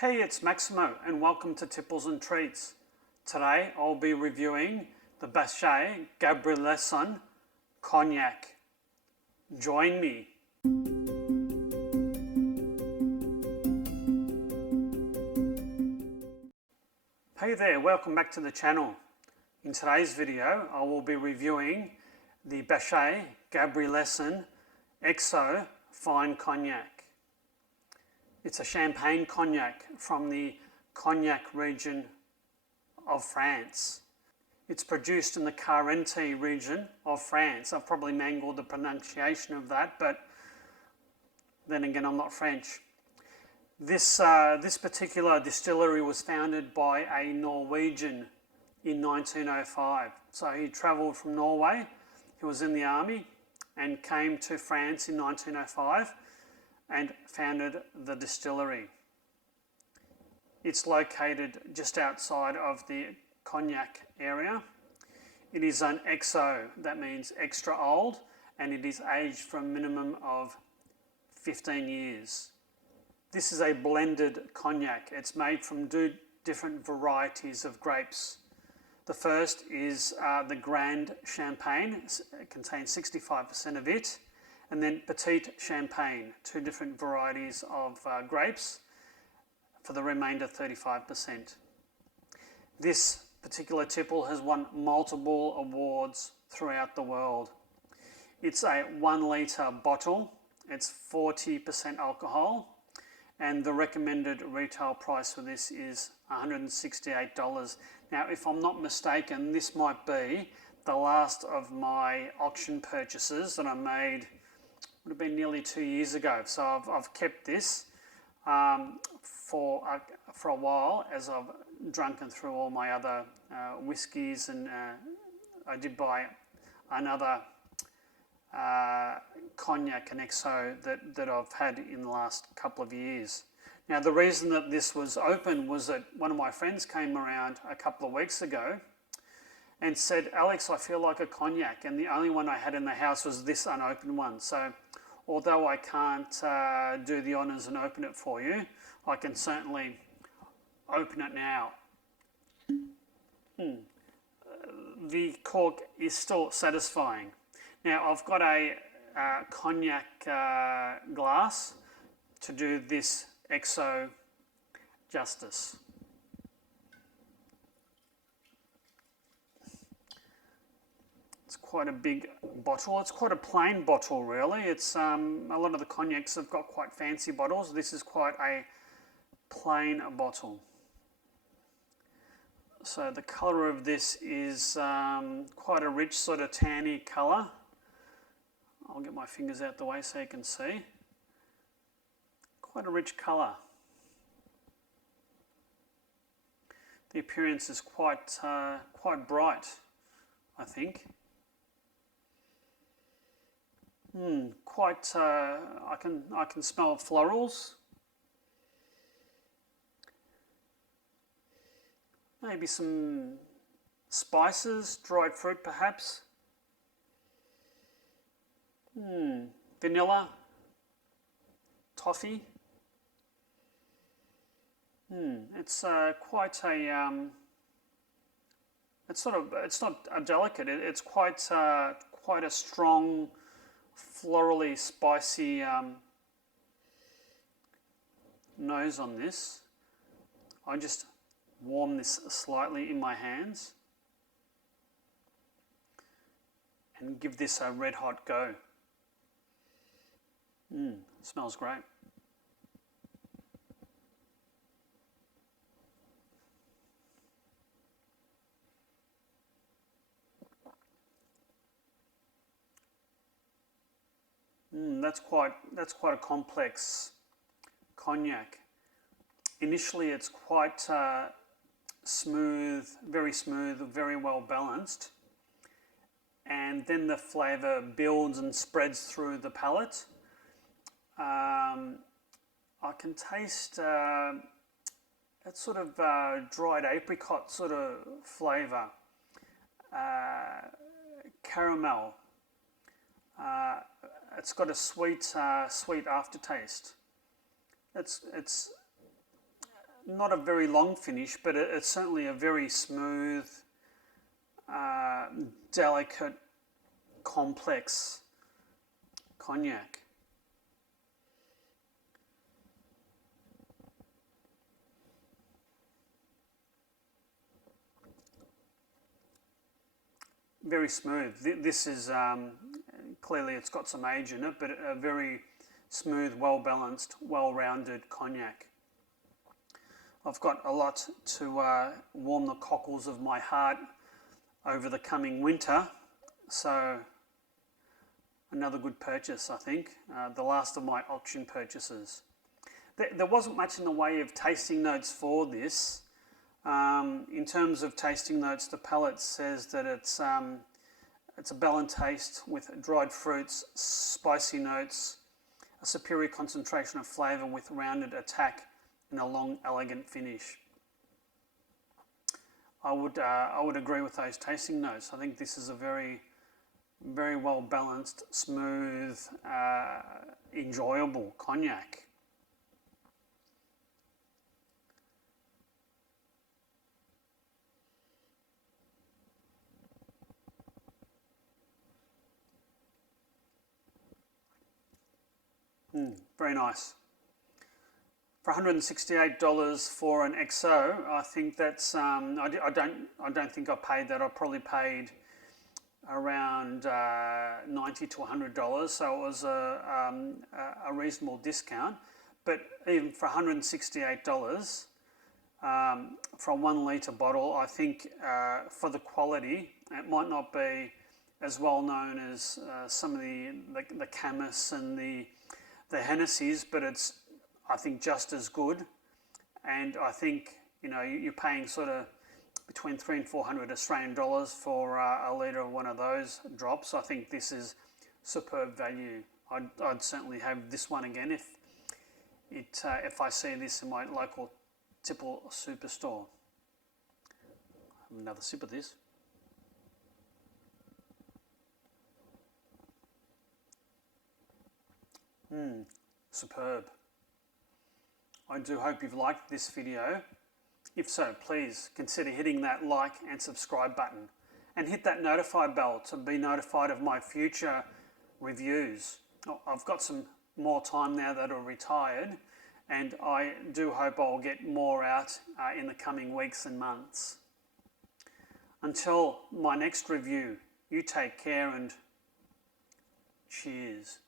Hey, it's Maximo and welcome to Tipples and Treats. Today I'll be reviewing the Bache-Gabrielsen Cognac. Join me. Hey there, welcome back to the channel. In today's video I will be reviewing the Bache-Gabrielsen XO Fine Cognac. It's a champagne cognac from the Congac region of France. It's produced in the Charente region of France. I've probably mangled the pronunciation of that, but then again, I'm not French. This particular distillery was founded by a Norwegian in 1905. So he travelled from Norway, he was in the army, and came to France in 1905. And founded the distillery. It's located just outside of the Cognac area. It is an XO, that means extra old, and it is aged for a minimum of 15 years. This is a blended cognac. It's made from two different varieties of grapes. The first is the Grande Champagne. It contains 65% of it. And then Petite Champagne, two different varieties of grapes for the remainder 35%. This particular tipple has won multiple awards throughout the world. It's a 1 litre bottle, it's 40% alcohol, and the recommended retail price for this is $168. Now, if I'm not mistaken, this might be the last of my auction purchases that I made. Would have been nearly 2 years ago, so I've kept this for a while as I've drunken through all my other whiskies, and I did buy another cognac and XO that I've had in the last couple of years. Now, the reason that this was open was that one of my friends came around a couple of weeks ago and said, "Alex, I feel like a cognac," and the only one I had in the house was this unopened one. So although I can't do the honours and open it for you, I can certainly open it now. The cork is still satisfying. Now, I've got a cognac glass to do this XO justice. It's quite a big bottle. It's quite a plain bottle, really. It's a lot of the cognacs have got quite fancy bottles. This is quite a plain bottle. So the colour of this is quite a rich sort of tanny colour. I'll get my fingers out the way so you can see. Quite a rich colour. The appearance is quite bright, I think. I can smell florals. Maybe some spices, dried fruit perhaps. Vanilla, toffee. It's quite a. It's not a delicate. It's quite a strong, florally spicy nose on this. I just warm this slightly in my hands and give this a red hot go. Smells great. That's quite a complex cognac. Initially, it's quite smooth, very well balanced, and then the flavour builds and spreads through the palate. I can taste that sort of dried apricot sort of flavour, caramel. It's got a sweet aftertaste. It's not a very long finish, but it's certainly a very smooth, delicate, complex cognac. Very smooth. This is clearly it's got some age in it, but a very smooth, well-balanced, well-rounded cognac. I've got a lot to warm the cockles of my heart over the coming winter, so another good purchase, I think. The last of my auction purchases. There wasn't much in the way of tasting notes for this. In terms of tasting notes, the Palate says that it's a balanced taste with dried fruits, spicy notes, a superior concentration of flavour with rounded attack and a long, elegant finish. I would agree with those tasting notes. I think this is a very, very well balanced, smooth, enjoyable cognac. Very nice. For $168 for an XO, I think that's I don't think I paid that. I probably paid around $90 to $100, so it was a reasonable discount. But even for $168 for a 1 litre bottle, I think for the quality, it might not be as well known as some of the Camus and the Hennessy's, but it's, I think, just as good. And I think, you know, you're paying sort of between 300 and 400 Australian dollars for a litre of one of those drops. I think this is superb value. I'd certainly have this one again if I see this in my local tipple superstore. Have another sip of this. Superb. I do hope you've liked this video. If so, please consider hitting that like and subscribe button and hit that notify bell to be notified of my future reviews. I've got some more time now that are retired, and I do hope I'll get more out in the coming weeks and months. Until my next review, you take care and cheers.